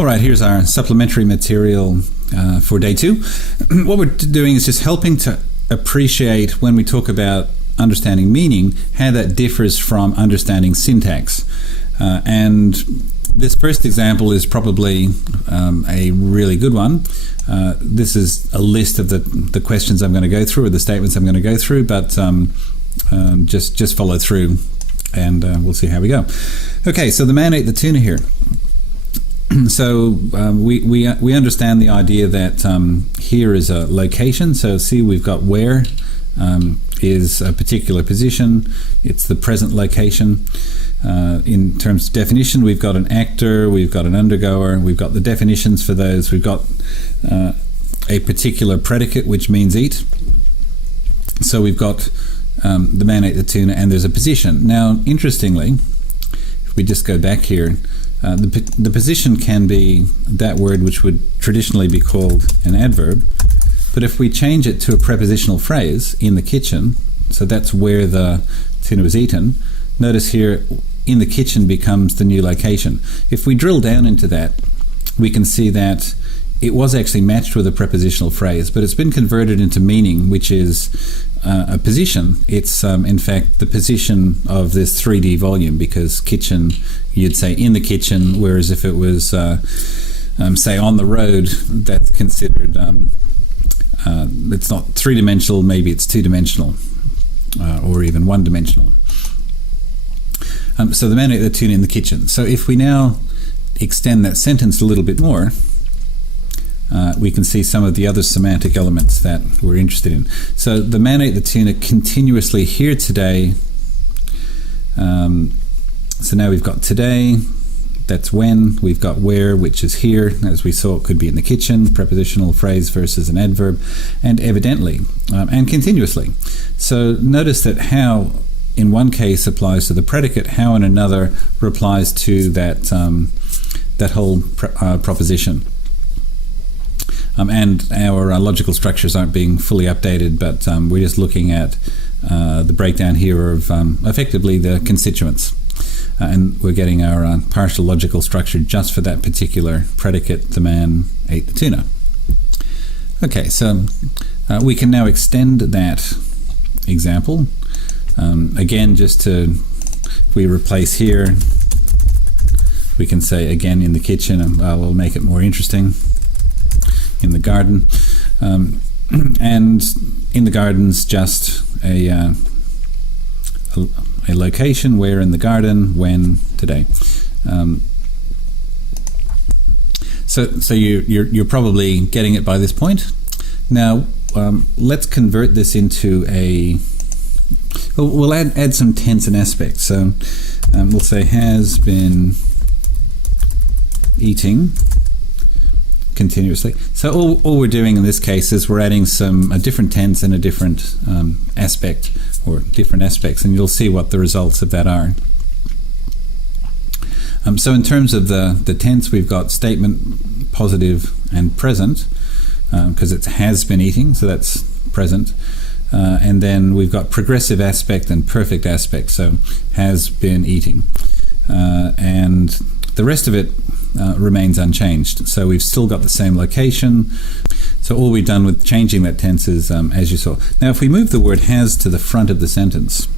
All right, here's our supplementary material for day 2. What we're doing is just helping to appreciate, when we talk about understanding meaning, how that differs from understanding syntax. And this first example is probably a really good one. This is a list of the questions I'm going to go through, or the statements I'm going to go through, but just follow through and we'll see how we go. Okay, so the man ate the tuna here. So we understand the idea that here is a location. So see, we've got where is a particular position. It's the present location. In terms of definition, we've got an actor, we've got an undergoer, we've got the definitions for those, we've got a particular predicate which means eat. So we've got the man ate the tuna, and there's a position. Now, interestingly, if we just go back here, the position can be that word which would traditionally be called an adverb, but if we change it to a prepositional phrase, in the kitchen, so that's where the tuna was eaten, notice here, in the kitchen becomes the new location. If we drill down into that, we can see that it was actually matched with a prepositional phrase, but it's been converted into meaning, which is a position. It's in fact the position of this 3D volume, because kitchen, you'd say in the kitchen, whereas if it was say on the road, that's considered it's not 3-dimensional, maybe it's 2-dimensional or even 1-dimensional. So the man ate the tuna in the kitchen. So if we now extend that sentence a little bit more, we can see some of the other semantic elements that we're interested in. So the man ate the tuna continuously here today. So now we've got today, that's when. We've got where, which is here. As we saw, it could be in the kitchen, prepositional phrase versus an adverb, and evidently, and continuously. So notice that how in one case applies to the predicate, how in another replies to that that whole proposition. And our logical structures aren't being fully updated, but we're just looking at the breakdown here of effectively the constituents. And we're getting our partial logical structure just for that particular predicate, the man ate the tuna. Okay, so we can now extend that example. Again, just to, if we replace here, we can say again in the kitchen, and we'll make it more interesting. In the garden, and in the garden's just a location, where in the garden, when, today. So you're probably getting it by this point. Now let's convert this into a. We'll add some tense and aspects. So we'll say has been eating continuously. So all we're doing in this case is we're adding a different tense and a different aspect, or different aspects, and you'll see what the results of that are. So in terms of the tense, we've got statement, positive, and present, because it has been eating, so that's present. And then we've got progressive aspect and perfect aspect, so has been eating. And the rest of it remains unchanged. So we've still got the same location. So all we've done with changing that tense is, as you saw. Now if we move the word has to the front of the sentence,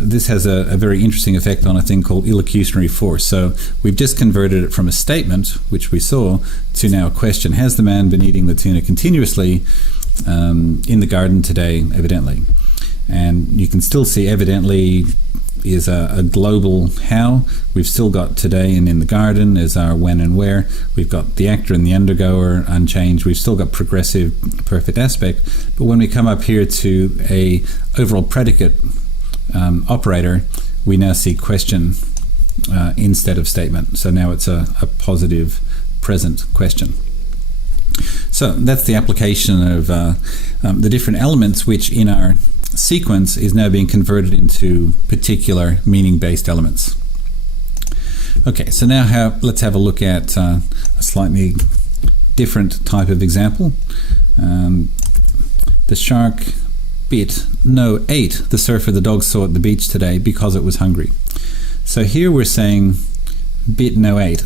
this has a very interesting effect on a thing called illocutionary force. So we've just converted it from a statement, which we saw, to now a question. Has the man been eating the tuna continuously in the garden today, evidently? And you can still see evidently is a global how. We've still got today and in the garden as our when and where. We've got the actor and the undergoer unchanged. We've still got progressive perfect aspect. But when we come up here to a overall predicate operator, we now see question instead of statement. So now it's a positive present question. So that's the application of the different elements which in our sequence is now being converted into particular meaning-based elements. Okay, so now let's have a look at a slightly different type of example. The shark ate the surfer the dog saw at the beach today because it was hungry. So here we're saying bit no ate.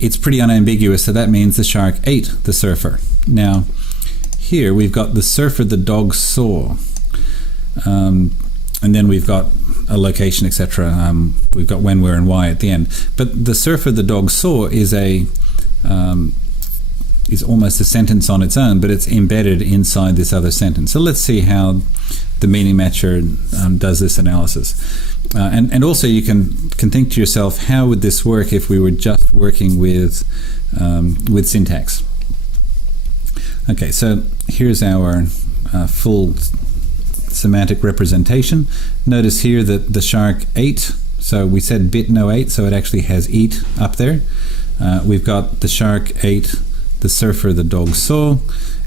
It's pretty unambiguous, so that means the shark ate the surfer. Now, here we've got the surfer the dog saw. And then we've got a location, etc. We've got when, where, and why at the end. But the surfer the dog saw is almost a sentence on its own, but it's embedded inside this other sentence. So let's see how the meaning matcher does this analysis. And also you can think to yourself, how would this work if we were just working with syntax? Okay, so here's our full semantic representation. Notice here that the shark ate, so we said bit no ate, so it actually has eat up there. We've got the shark ate the surfer the dog saw,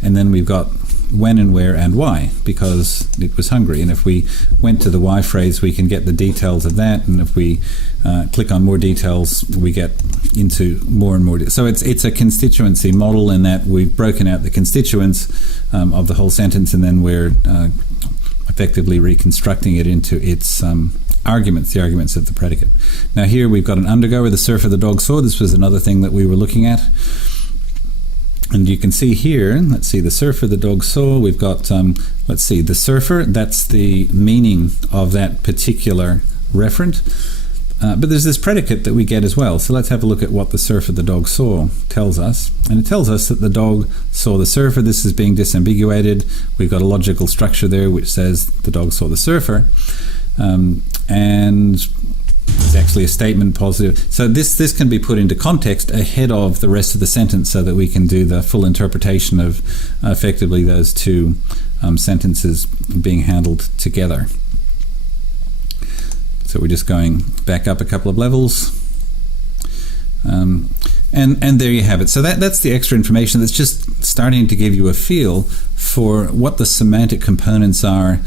and then we've got when and where and why, because it was hungry. And if we went to the why phrase, we can get the details of that, and if we click on more details, we get into more and more. So it's a constituency model in that we've broken out the constituents of the whole sentence, and then we're effectively reconstructing it into its arguments, the arguments of the predicate. Now here we've got an undergoer, the surfer the dog saw. This was another thing that we were looking at. And you can see here, let's see, the surfer the dog saw. We've got, let's see, the surfer, that's the meaning of that particular referent. But there's this predicate that we get as well. So let's have a look at what the surfer the dog saw tells us. And it tells us that the dog saw the surfer. This is being disambiguated. We've got a logical structure there which says the dog saw the surfer. And it's actually a statement positive. So this can be put into context ahead of the rest of the sentence so that we can do the full interpretation of effectively those two sentences being handled together. So we're just going back up a couple of levels. And there you have it. So that's the extra information that's just starting to give you a feel for what the semantic components are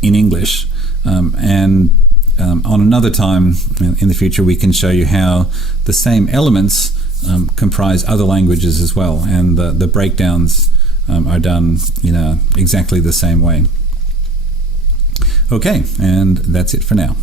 in English. On another time in the future, we can show you how the same elements comprise other languages as well, and the breakdowns are done in exactly the same way. Okay, and that's it for now.